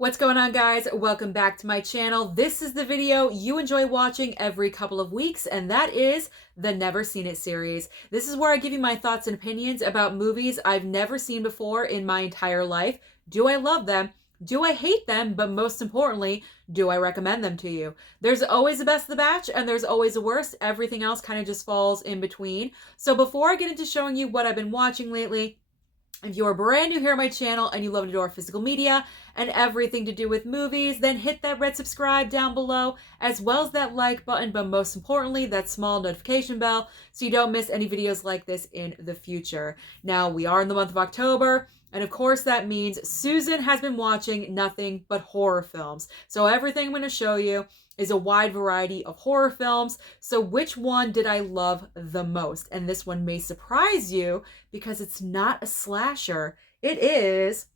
What's going on, guys? Welcome back to my channel. This is the video you enjoy watching every couple of weeks, and that is the Never Seen It series. This is where I give you my thoughts and opinions about movies I've never seen before in my entire life. Do I love them? Do I hate them? But most importantly, do I recommend them to you? There's always a best of the batch, and there's always a worst. Everything else kind of just falls in between. So before I get into showing you what I've been watching lately, if you are brand new here on my channel and you love to adore physical media and everything to do with movies, then hit that red subscribe down below, as well as that like button, but most importantly, that small notification bell so you don't miss any videos like this in the future. Now, we are in the month of October, and of course that means Susan has been watching nothing but horror films. So everything I'm going to show you is a wide variety of horror films. So which one did I love the most? And this one may surprise you because it's not a slasher. It is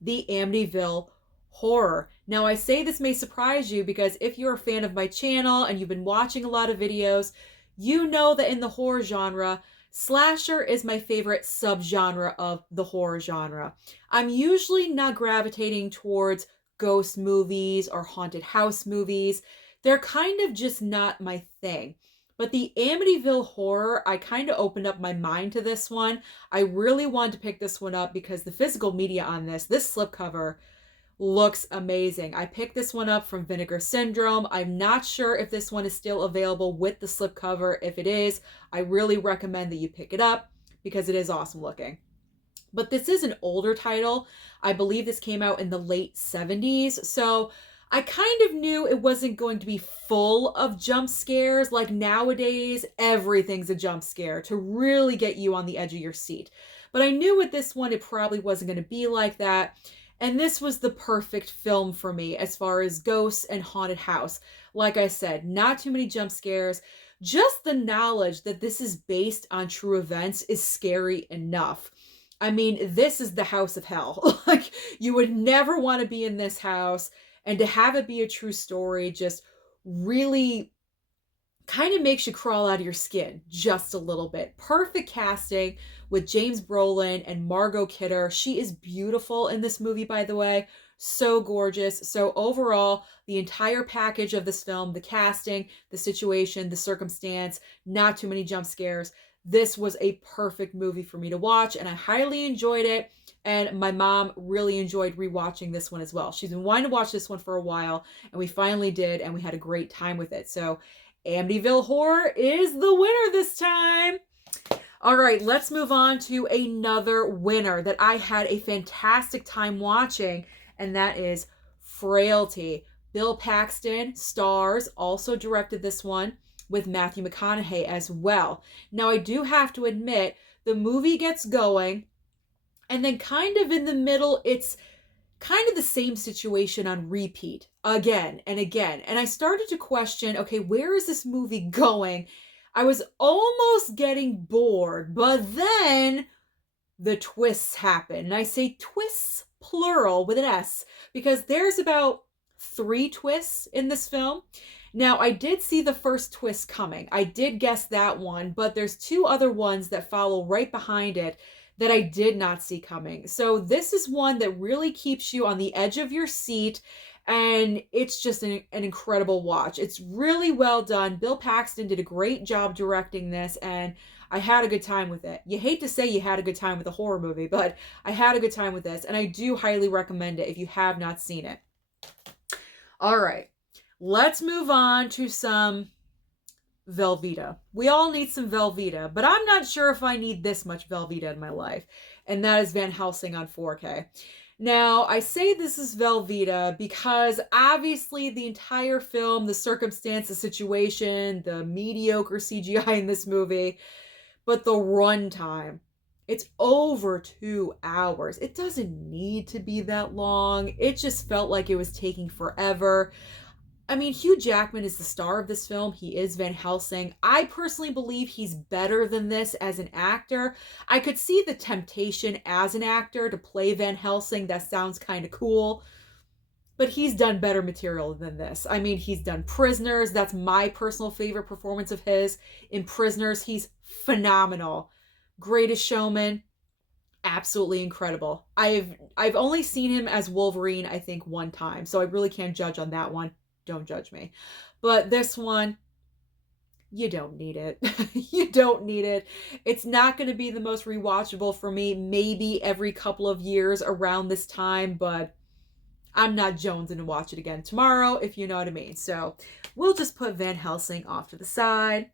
the Amityville Horror. Now, I say this may surprise you because if you're a fan of my channel and you've been watching a lot of videos, you know that in the horror genre, slasher is my favorite subgenre of the horror genre. I'm usually not gravitating towards ghost movies or haunted house movies. They're kind of just not my thing. But the Amityville Horror, I kind of opened up my mind to this one. I really wanted to pick this one up because the physical media on this slipcover looks amazing. I picked this one up from Vinegar Syndrome. I'm not sure if this one is still available with the slipcover. If it is, I really recommend that you pick it up because it is awesome looking. But this is an older title. I believe this came out in the late 70s. So I kind of knew it wasn't going to be full of jump scares. Like nowadays, everything's a jump scare to really get you on the edge of your seat. But I knew with this one, it probably wasn't going to be like that. And this was the perfect film for me as far as ghosts and haunted house. Like I said, not too many jump scares. Just the knowledge that this is based on true events is scary enough. I mean, this is the house of hell. Like, you would never want to be in this house, and to have it be a true story just really kind of makes you crawl out of your skin just a little bit. Perfect casting with James Brolin and Margot Kidder. She is beautiful in this movie, by the way. So gorgeous. So overall, the entire package of this film, the casting, the situation, the circumstance, not too many jump scares. This was a perfect movie for me to watch, and I highly enjoyed it. And my mom really enjoyed rewatching this one as well. She's been wanting to watch this one for a while, and we finally did, and we had a great time with it. So Amityville Horror is the winner this time. All right, let's move on to another winner that I had a fantastic time watching, and that is Frailty. Bill Paxton stars, also directed this one, with Matthew McConaughey as well. Now, I do have to admit, the movie gets going, and then kind of in the middle, it's kind of the same situation on repeat again and again. And I started to question, okay, where is this movie going? I was almost getting bored, but then the twists happen. And I say twists plural with an S because there's about 3 twists in this film. Now, I did see the first twist coming. I did guess that one, but there's 2 other ones that follow right behind it that I did not see coming. So this is one that really keeps you on the edge of your seat, and it's just an incredible watch. It's really well done. Bill Paxton did a great job directing this, and I had a good time with it. You hate to say you had a good time with a horror movie, but I had a good time with this, and I do highly recommend it if you have not seen it. All right. Let's move on to some Velveeta. We all need some Velveeta, but I'm not sure if I need this much Velveeta in my life, and that is Van Helsing on 4K. Now, I say this is Velveeta because obviously the entire film, the circumstance, the situation, the mediocre CGI in this movie, but the runtime. It's over 2 hours. It doesn't need to be that long. It just felt like it was taking forever. I mean, Hugh Jackman is the star of this film. He is Van Helsing. I personally believe he's better than this as an actor. I could see the temptation as an actor to play Van Helsing. That sounds kind of cool. But he's done better material than this. I mean, he's done Prisoners. That's my personal favorite performance of his. In Prisoners, he's phenomenal. Greatest Showman. Absolutely incredible. I've only seen him as Wolverine, I think, one time, so I really can't judge on that one. Don't judge me. But this one, you don't need it. You don't need it. It's not going to be the most rewatchable for me, maybe every couple of years around this time, but I'm not jonesing to watch it again tomorrow, if you know what I mean. So we'll just put Van Helsing off to the side.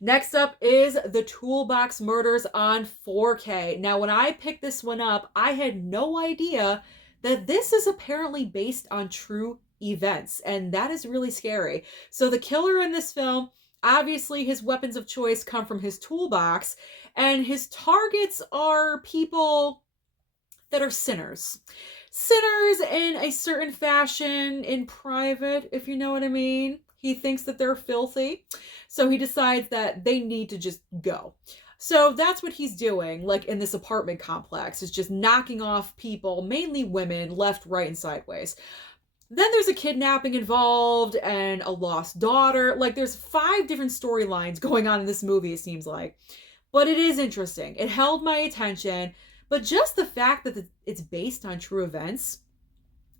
Next up is the Toolbox Murders on 4K. Now, when I picked this one up, I had no idea that this is apparently based on true events, and that is really scary. So the killer in this film, obviously his weapons of choice come from his toolbox, and his targets are people that are sinners. Sinners in a certain fashion in private, if you know what I mean. He thinks that they're filthy, so he decides that they need to just go. So that's what he's doing, like in this apartment complex, is just knocking off people, mainly women, left, right, and sideways. Then there's a kidnapping involved and a lost daughter. Like, there's 5 different storylines going on in this movie, it seems like. But it is interesting. It held my attention. But just the fact that it's based on true events,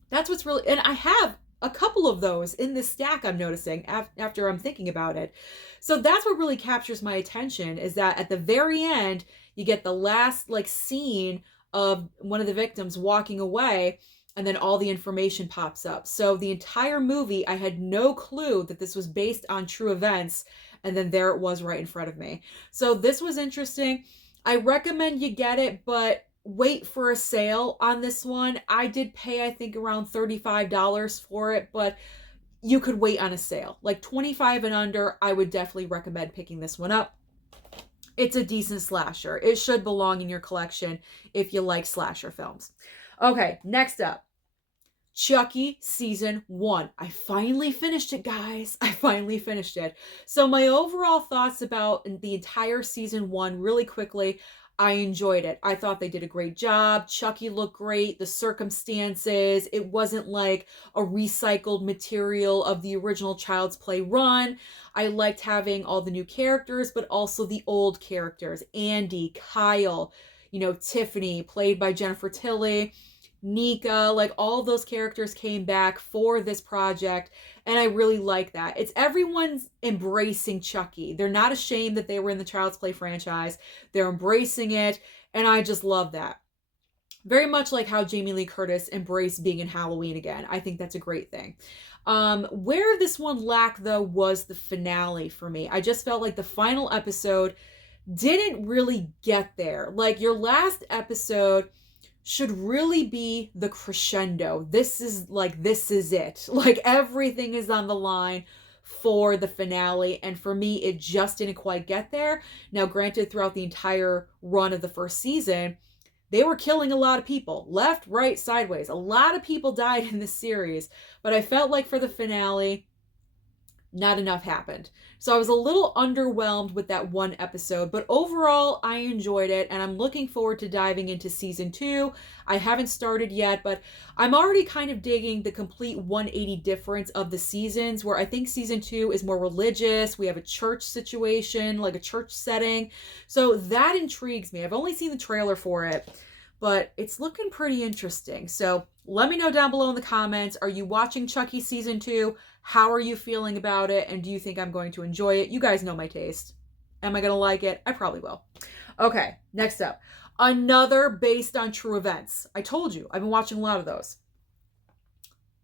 that's what's really... And I have a couple of those in this stack, I'm noticing, after I'm thinking about it. So that's what really captures my attention, is that at the very end, you get the last, like, scene of one of the victims walking away, and then all the information pops up. So the entire movie, I had no clue that this was based on true events, and then there it was right in front of me. So this was interesting. I recommend you get it, but wait for a sale on this one. I did pay, I think, around $35 for it, but you could wait on a sale. Like 25 and under, I would definitely recommend picking this one up. It's a decent slasher. It should belong in your collection if you like slasher films. Okay, next up. Chucky Season 1. I finally finished it, guys. I finally finished it. So my overall thoughts about the entire Season 1, really quickly, I enjoyed it. I thought they did a great job. Chucky looked great. The circumstances, it wasn't like a recycled material of the original Child's Play run. I liked having all the new characters, but also the old characters. Andy, Kyle, Tiffany, played by Jennifer Tilly, Nika, like all those characters came back for this project, and I really like that. It's everyone's embracing Chucky. They're not ashamed that they were in the Child's Play franchise. They're embracing it, and I just love that. Very much like how Jamie Lee Curtis embraced being in Halloween again. I think that's a great thing. Where this one lacked, though, was the finale for me. I just felt like the final episode didn't really get there. Like, your last episode should really be the crescendo. This is it. Like, everything is on the line for the finale, and for me, it just didn't quite get there. Now, granted, throughout the entire run of the first season, they were killing a lot of people. Left, right, sideways. A lot of people died in this series, but I felt like for the finale, not enough happened. So I was a little underwhelmed with that one episode, but overall I enjoyed it, and I'm looking forward to diving into Season 2. I haven't started yet, but I'm already kind of digging the complete 180 difference of the seasons, where I think Season 2 is more religious. We have a church situation, like a church setting. So that intrigues me. I've only seen the trailer for it, but it's looking pretty interesting. So let me know down below in the comments, are you watching Chucky Season 2? How are you feeling about it? And do you think I'm going to enjoy it? You guys know my taste. Am I going to like it? I probably will. Okay, next up. Another based on true events. I told you, I've been watching a lot of those.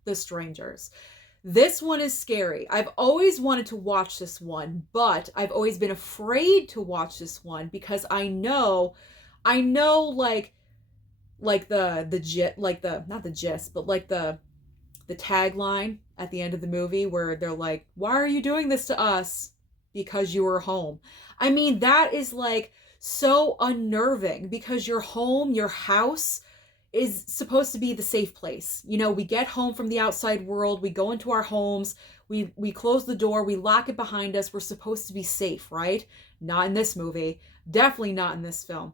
The Strangers. This one is scary. I've always wanted to watch this one, but I've always been afraid to watch this one because I know like the tagline at the end of the movie where they're like, why are you doing this to us? Because you were home. I mean, that is like so unnerving, because your home, your house is supposed to be the safe place. We get home from the outside world, we go into our homes, we close the door, we lock it behind us. We're supposed to be safe, right? Not in this movie. Definitely not in this film.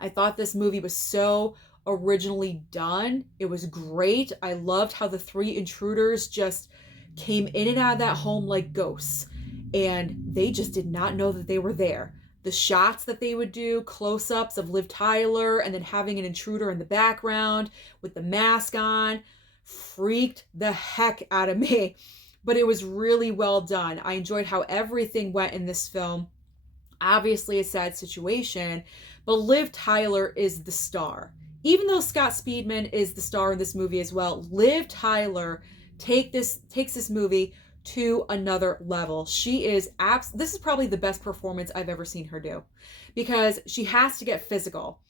I thought this movie was so originally done. It was great. I loved how the 3 intruders just came in and out of that home like ghosts, and they just did not know that they were there. the shots that they would do, close-ups of Liv Tyler and then having an intruder in the background with the mask on, freaked the heck out of me. But it was really well done. I enjoyed how everything went in this film. Obviously a sad situation, but Liv Tyler is the star. Even though Scott Speedman is the star in this movie as well, Liv Tyler takes this movie to another level. She is this is probably the best performance I've ever seen her do, because she has to get physical.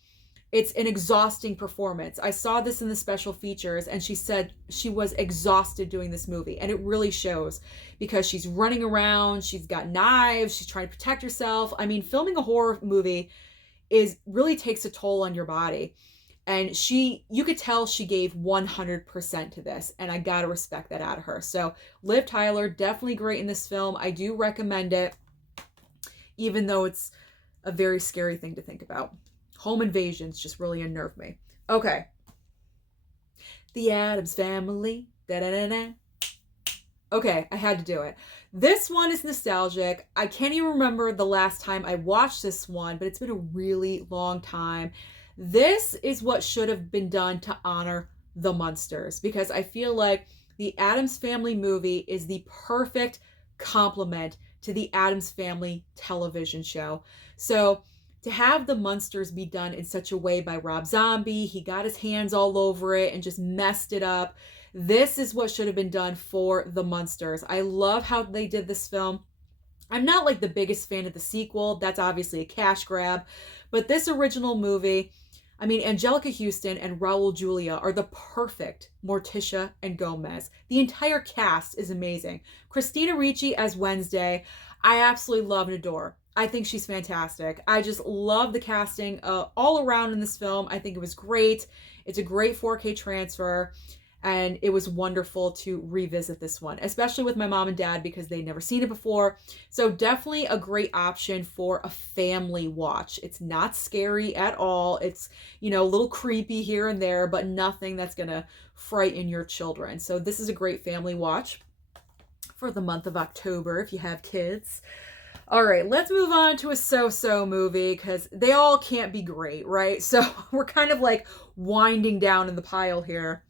It's an exhausting performance. I saw this in the special features, and she said she was exhausted doing this movie, and it really shows, because she's running around, she's got knives, she's trying to protect herself. I mean, filming a horror movie really takes a toll on your body. And you could tell she gave 100% to this, and I gotta respect that out of her. So Liv Tyler, definitely great in this film. I do recommend it, even though it's a very scary thing to think about. Home invasions just really unnerve me. Okay. The Addams Family. Da-da-da-da. Okay, I had to do it. This one is nostalgic. I can't even remember the last time I watched this one, but it's been a really long time. This is what should have been done to honor the Munsters, because I feel like the Addams Family movie is the perfect complement to the Addams Family television show. So to have the Munsters be done in such a way by Rob Zombie, he got his hands all over it and just messed it up. This is what should have been done for the Munsters. I love how they did this film. I'm not like the biggest fan of the sequel. That's obviously a cash grab. But this original movie, I mean, Angelica Houston and Raul Julia are the perfect Morticia and Gomez. The entire cast is amazing. Christina Ricci as Wednesday, I absolutely love and adore. I think she's fantastic. I just love the casting all around in this film. I think it was great. It's a great 4K transfer. And it was wonderful to revisit this one, especially with my mom and dad, because they'd never seen it before. So definitely a great option for a family watch. It's not scary at all. It's, a little creepy here and there, but nothing that's going to frighten your children. So this is a great family watch for the month of October if you have kids. All right, let's move on to a so-so movie, because they all can't be great, right? So we're kind of like winding down in the pile here.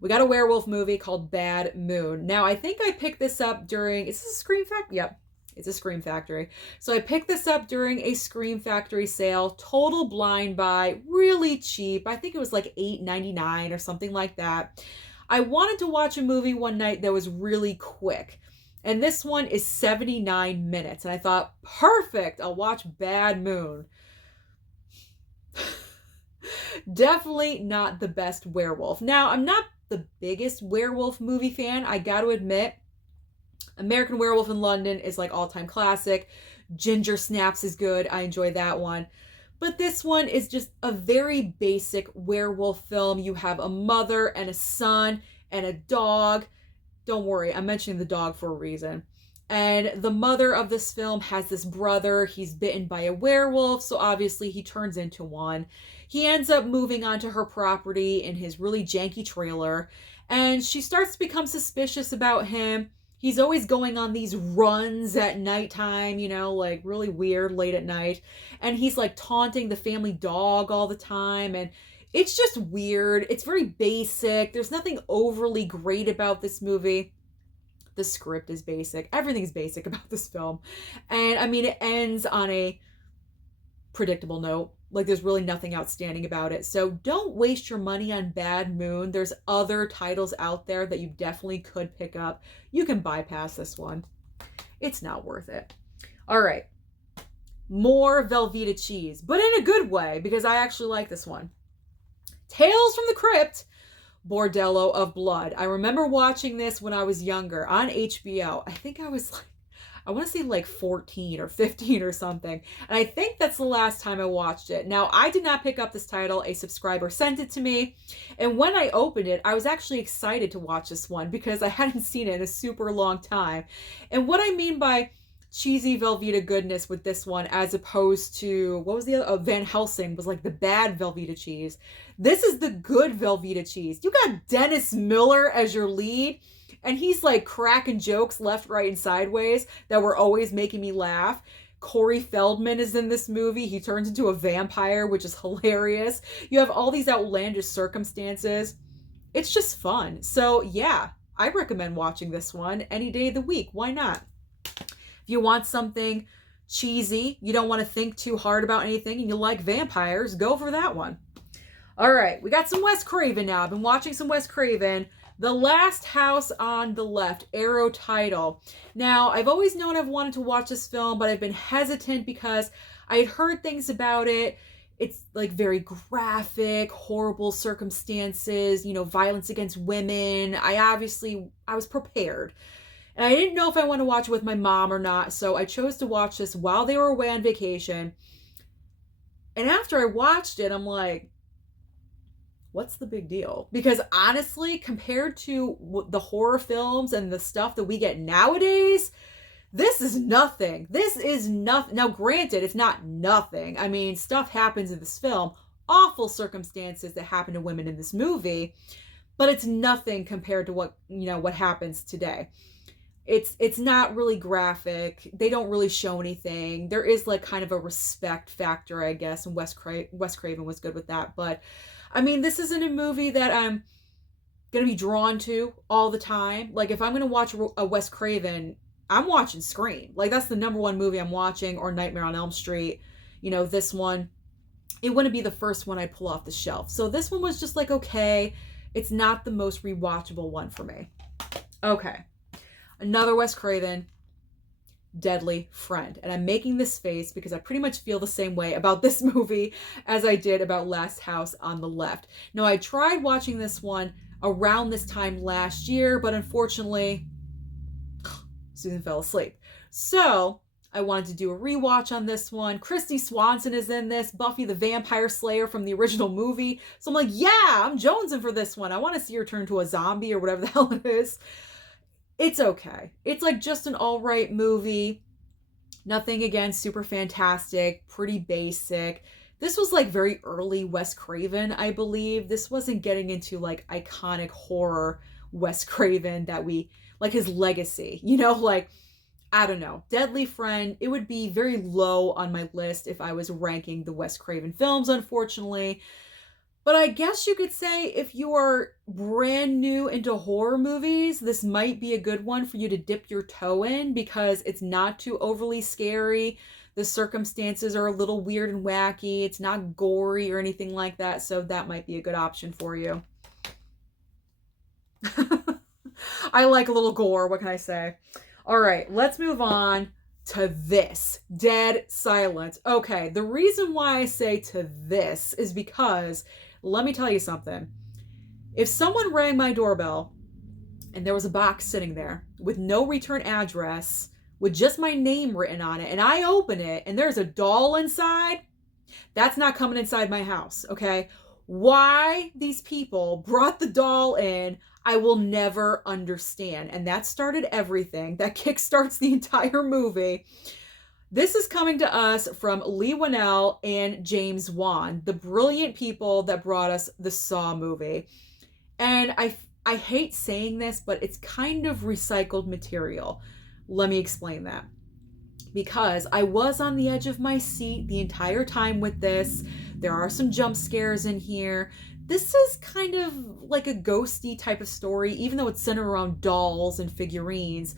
We got a werewolf movie called Bad Moon. Now, I think I picked this up during... Is this a Scream Factory? Yep, it's a Scream Factory. So I picked this up during a Scream Factory sale. Total blind buy. Really cheap. I think it was like $8.99 or something like that. I wanted to watch a movie one night that was really quick. And this one is 79 minutes. And I thought, perfect, I'll watch Bad Moon. Definitely not the best werewolf. Now, I'm not the biggest werewolf movie fan, I got to admit. American Werewolf in London is like all-time classic. Ginger Snaps is good. I enjoy that one. But this one is just a very basic werewolf film. You have a mother and a son and a dog. Don't worry, I'm mentioning the dog for a reason. And the mother of this film has this brother. He's bitten by a werewolf, so obviously he turns into one. He ends up moving onto her property in his really janky trailer, and she starts to become suspicious about him. He's always going on these runs at nighttime, like really weird late at night. And he's like taunting the family dog all the time, and it's just weird. It's very basic. There's nothing overly great about this movie. The script is basic. Everything's basic about this film. And I mean, it ends on a predictable note. Like, there's really nothing outstanding about it. So don't waste your money on Bad Moon. There's other titles out there that you definitely could pick up. You can bypass this one. It's not worth it. All right. More Velveeta cheese, but in a good way, because I actually like this one. Tales from the Crypt. Bordello of Blood. I remember watching this when I was younger on HBO. I think I was like, I want to say like 14 or 15 or something. And I think that's the last time I watched it. Now, I did not pick up this title. A subscriber sent it to me. And when I opened it, I was actually excited to watch this one because I hadn't seen it in a super long time. And what I mean by cheesy Velveeta goodness with this one, as opposed to, what was the other? Oh, Van Helsing was like the bad Velveeta cheese. This is the good Velveeta cheese. You got Dennis Miller as your lead, and he's like cracking jokes left, right, and sideways that were always making me laugh. Corey Feldman is in this movie. He turns into a vampire, which is hilarious. You have all these outlandish circumstances. It's just fun. So yeah, I recommend watching this one any day of the week. Why not? If you want something cheesy, you don't want to think too hard about anything, and you like vampires, go for that one. All right, we got some Wes Craven now. I've been watching some Wes Craven. The Last House on the Left, Arrow title. Now, I've always known I've wanted to watch this film, but I've been hesitant because I had heard things about it. It's like very graphic, horrible circumstances, you know, violence against women. I was prepared. And I didn't know if I wanted to watch it with my mom or not, so I chose to watch this while they were away on vacation. And after I watched it, I'm like, what's the big deal? Because honestly, compared to the horror films and the stuff that we get nowadays, this is nothing. This is nothing. Now, granted, it's not nothing. I mean, stuff happens in this film, awful circumstances that happen to women in this movie, but it's nothing compared to what happens today. It's not really graphic. They don't really show anything. There is like kind of a respect factor, I guess, and Wes Craven was good with that. But I mean, this isn't a movie that I'm gonna be drawn to all the time. Like, if I'm gonna watch a Wes Craven, I'm watching Scream. Like, that's the number one movie I'm watching, or Nightmare on Elm Street. You know, this one, it wouldn't be the first one I'd pull off the shelf. So this one was just like, okay, it's not the most rewatchable one for me. Okay. Another Wes Craven, Deadly Friend. And I'm making this face because I pretty much feel the same way about this movie as I did about Last House on the Left. Now, I tried watching this one around this time last year, but unfortunately, Susan fell asleep. So I wanted to do a rewatch on this one. Kristy Swanson is in this, Buffy the Vampire Slayer from the original movie. So I'm like, yeah, I'm jonesing for this one. I want to see her turn to a zombie or whatever the hell it is. It's okay. It's like just an all right movie. Nothing, again, super fantastic, pretty basic. This was like very early Wes Craven, I believe. This wasn't getting into like iconic horror Wes Craven that we, like his legacy, you know, like, I don't know. Deadly Friend, it would be very low on my list if I was ranking the Wes Craven films, unfortunately. But I guess you could say if you are brand new into horror movies, this might be a good one for you to dip your toe in because it's not too overly scary. The circumstances are a little weird and wacky. It's not gory or anything like that, so that might be a good option for you. I like a little gore, what can I say? All right, let's move on to this. Dead Silence. Okay, the reason why I say to this is because, let me tell you something. If someone rang my doorbell and there was a box sitting there with no return address, with just my name written on it, and I open it and there's a doll inside, that's not coming inside my house, okay? Why these people brought the doll in, I will never understand. And that started everything. That kickstarts the entire movie. This is coming to us from Leigh Whannell and James Wan, the brilliant people that brought us the Saw movie. And I hate saying this, but it's kind of recycled material. Let me explain that. Because I was on the edge of my seat the entire time with this. There are some jump scares in here. This is kind of like a ghosty type of story, even though it's centered around dolls and figurines.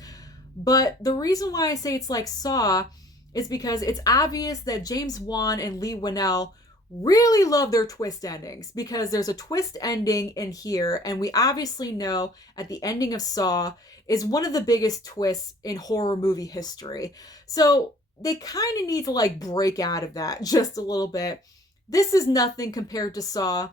But the reason why I say it's like Saw is because it's obvious that James Wan and Leigh Whannell really love their twist endings, because there's a twist ending in here, and we obviously know at the ending of Saw is one of the biggest twists in horror movie history. So they kind of need to like break out of that just a little bit. This is nothing compared to Saw.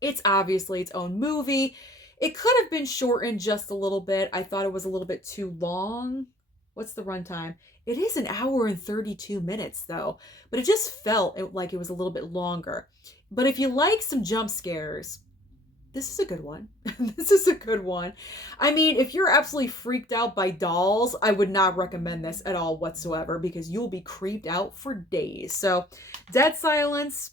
It's obviously its own movie. It could have been shortened just a little bit. I thought it was a little bit too long. What's the runtime? It is 1 hour and 32 minutes though, but it just felt like it was a little bit longer. But if you like some jump scares, this is a good one. This is a good one. I mean, if you're absolutely freaked out by dolls, I would not recommend this at all whatsoever, because you'll be creeped out for days. So, Dead Silence,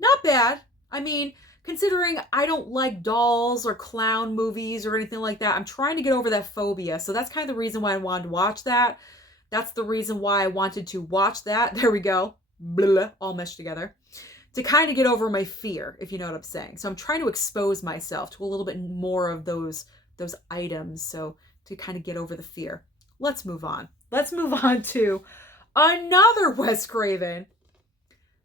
not bad. I mean, considering I don't like dolls or clown movies or anything like that, I'm trying to get over that phobia. So that's kind of the reason why I wanted to watch that. That's the reason why I wanted to watch that. There we go. Blah, all meshed together. To kind of get over my fear, if you know what I'm saying. So I'm trying to expose myself to a little bit more of those items, so to kind of get over the fear. Let's move on. Let's move on to another Wes Craven,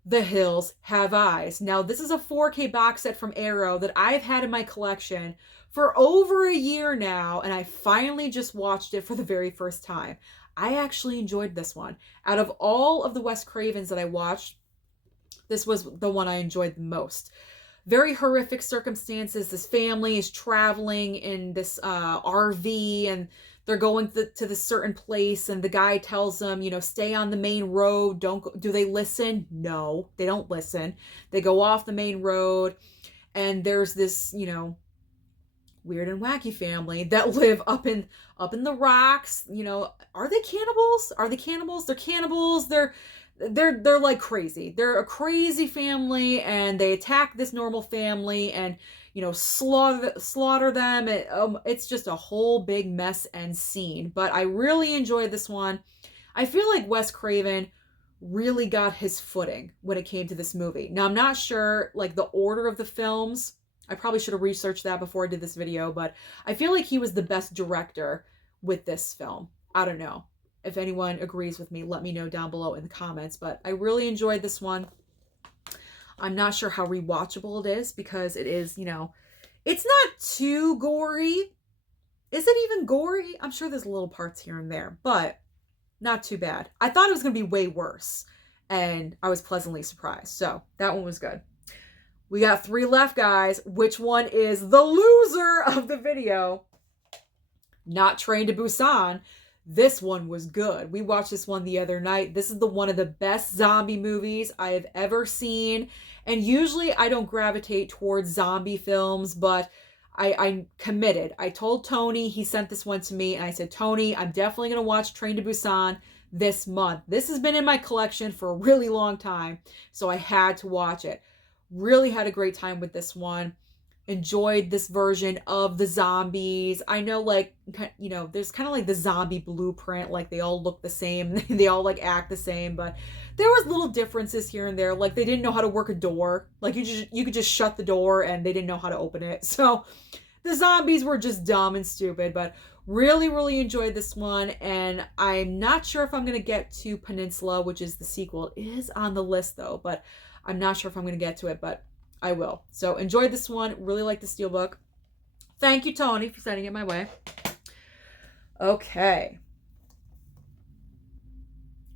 The Hills Have Eyes. Now, this is a 4K box set from Arrow that I've had in my collection for over a year now, and I finally just watched it for the very first time. I actually enjoyed this one. Out of all of the Wes Cravens that I watched, this was the one I enjoyed the most. Very horrific circumstances. This family is traveling in this RV, and they're going to this certain place, and the guy tells them, stay on the main road. Don't go. Do they listen? No, they don't listen. They go off the main road, and there's this, weird and wacky family that live up in the rocks. Are they cannibals? Are they cannibals? They're cannibals. They're like crazy. They're a crazy family, and they attack this normal family and, slaughter them. It's just a whole big mess and scene. But I really enjoyed this one. I feel like Wes Craven really got his footing when it came to this movie. Now, I'm not sure, like, the order of the films. I probably should have researched that before I did this video, but I feel like he was the best director with this film. I don't know. If anyone agrees with me, let me know down below in the comments. But I really enjoyed this one. I'm not sure how rewatchable it is because it is, it's not too gory. Is it even gory? I'm sure there's little parts here and there, but not too bad. I thought it was going to be way worse, and I was pleasantly surprised. So that one was good. We got 3 left, guys. Which one is the loser of the video? Not Train to Busan. This one was good. We watched this one the other night. This is one of the best zombie movies I have ever seen. And usually I don't gravitate towards zombie films, but I'm committed. I told Tony, he sent this one to me, and I said, Tony, I'm definitely going to watch Train to Busan this month. This has been in my collection for a really long time, so I had to watch it. Really had a great time with this one. Enjoyed this version of the zombies. I know, like, there's kind of like the zombie blueprint, like they all look the same, they all like act the same, but there was little differences here and there. Like they didn't know how to work a door. Like you could just shut the door, and they didn't know how to open it. So the zombies were just dumb and stupid, but really, really enjoyed this one. And I'm not sure if I'm going to get to Peninsula, which is the sequel. It is on the list though, but I'm not sure if I'm going to get to it, but I will. So enjoyed this one. Really like the steelbook. Thank you, Tony, for sending it my way. Okay.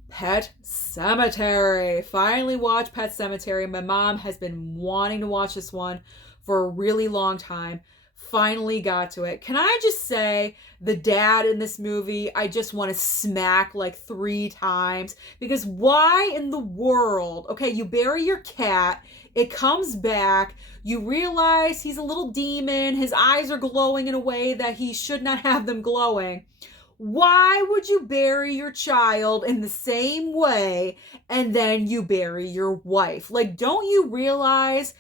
Pet Sematary. Finally watched Pet Sematary. My mom has been wanting to watch this one for a really long time. Finally got to it. Can I just say, the dad in this movie, I just want to smack like 3 times. Because why in the world? Okay, you bury your cat. It comes back. You realize he's a little demon. His eyes are glowing in a way that he should not have them glowing. Why would you bury your child in the same way and then you bury your wife? Like, don't you realize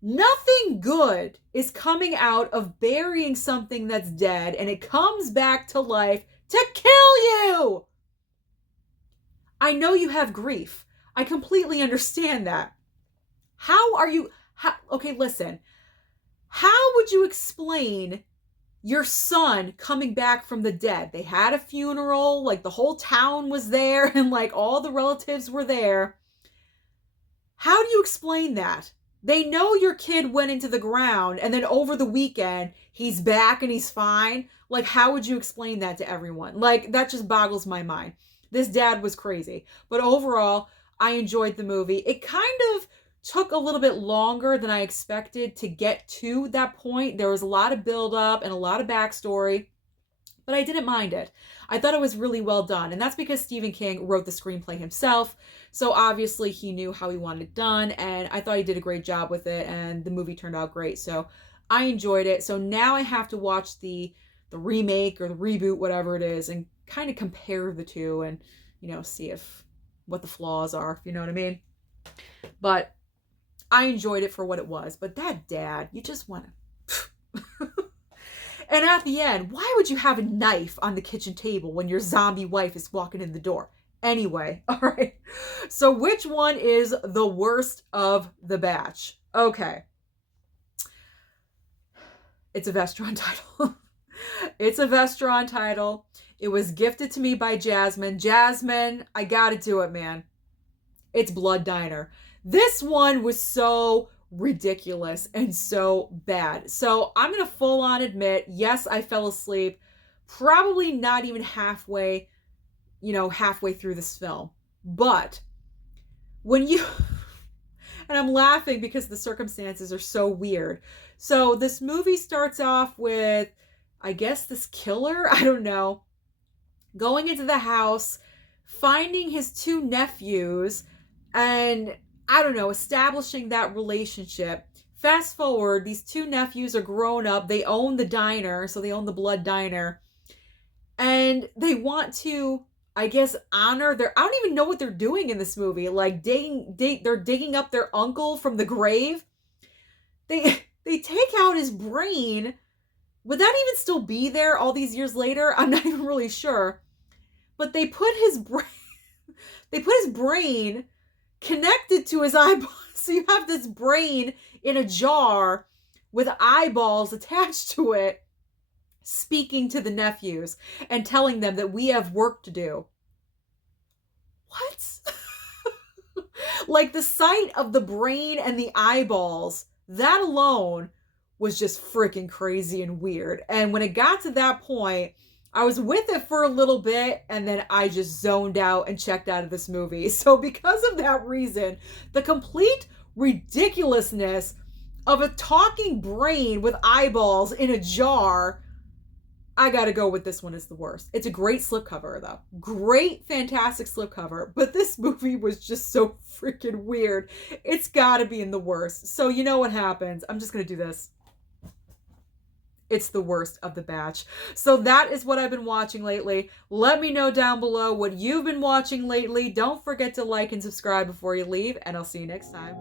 nothing good is coming out of burying something that's dead and it comes back to life to kill you? I know you have grief. I completely understand that. Okay, listen. How would you explain your son coming back from the dead? They had a funeral, like the whole town was there and like all the relatives were there. How do you explain that? They know your kid went into the ground and then over the weekend he's back and he's fine. Like, how would you explain that to everyone? Like, that just boggles my mind. This dad was crazy. But overall, I enjoyed the movie. It kind of took a little bit longer than I expected to get to that point. There was a lot of build-up and a lot of backstory, but I didn't mind it. I thought it was really well done, and that's because Stephen King wrote the screenplay himself, so obviously he knew how he wanted it done, and I thought he did a great job with it, and the movie turned out great, so I enjoyed it. So now I have to watch the remake or the reboot, whatever it is, and kind of compare the two and, see what the flaws are, if you know what I mean. But I enjoyed it for what it was. But that dad, you just want to... And at the end, why would you have a knife on the kitchen table when your zombie wife is walking in the door? Anyway, all right. So which one is the worst of the batch? Okay. It's a Vestron title. It's a Vestron title. It was gifted to me by Jasmine. Jasmine, I gotta do it, man. It's Blood Diner. This one was so ridiculous and so bad. So I'm going to full on admit, yes, I fell asleep. Probably not even halfway through this film. But when you, and I'm laughing because the circumstances are so weird. So this movie starts off with, I guess, this killer, I don't know, going into the house, finding his two nephews, and I don't know, establishing that relationship. Fast forward, these two nephews are grown up. They own the diner, so they own the Blood Diner. And they want to, I guess, honor their, I don't even know what they're doing in this movie. Like, they're digging up their uncle from the grave. They take out his brain. Would that even still be there all these years later? I'm not even really sure. But they put his brain connected to his eyeballs. So you have this brain in a jar with eyeballs attached to it, speaking to the nephews and telling them that we have work to do. What? Like, the sight of the brain and the eyeballs, that alone was just freaking crazy and weird. And when it got to that point, I was with it for a little bit, and then I just zoned out and checked out of this movie. So because of that reason, the complete ridiculousness of a talking brain with eyeballs in a jar, I gotta go with this one as the worst. It's a great slipcover, though. Great, fantastic slipcover. But this movie was just so freaking weird. It's gotta be in the worst. So you know what happens. I'm just gonna do this. It's the worst of the batch. So that is what I've been watching lately. Let me know down below what you've been watching lately. Don't forget to like and subscribe before you leave, and I'll see you next time.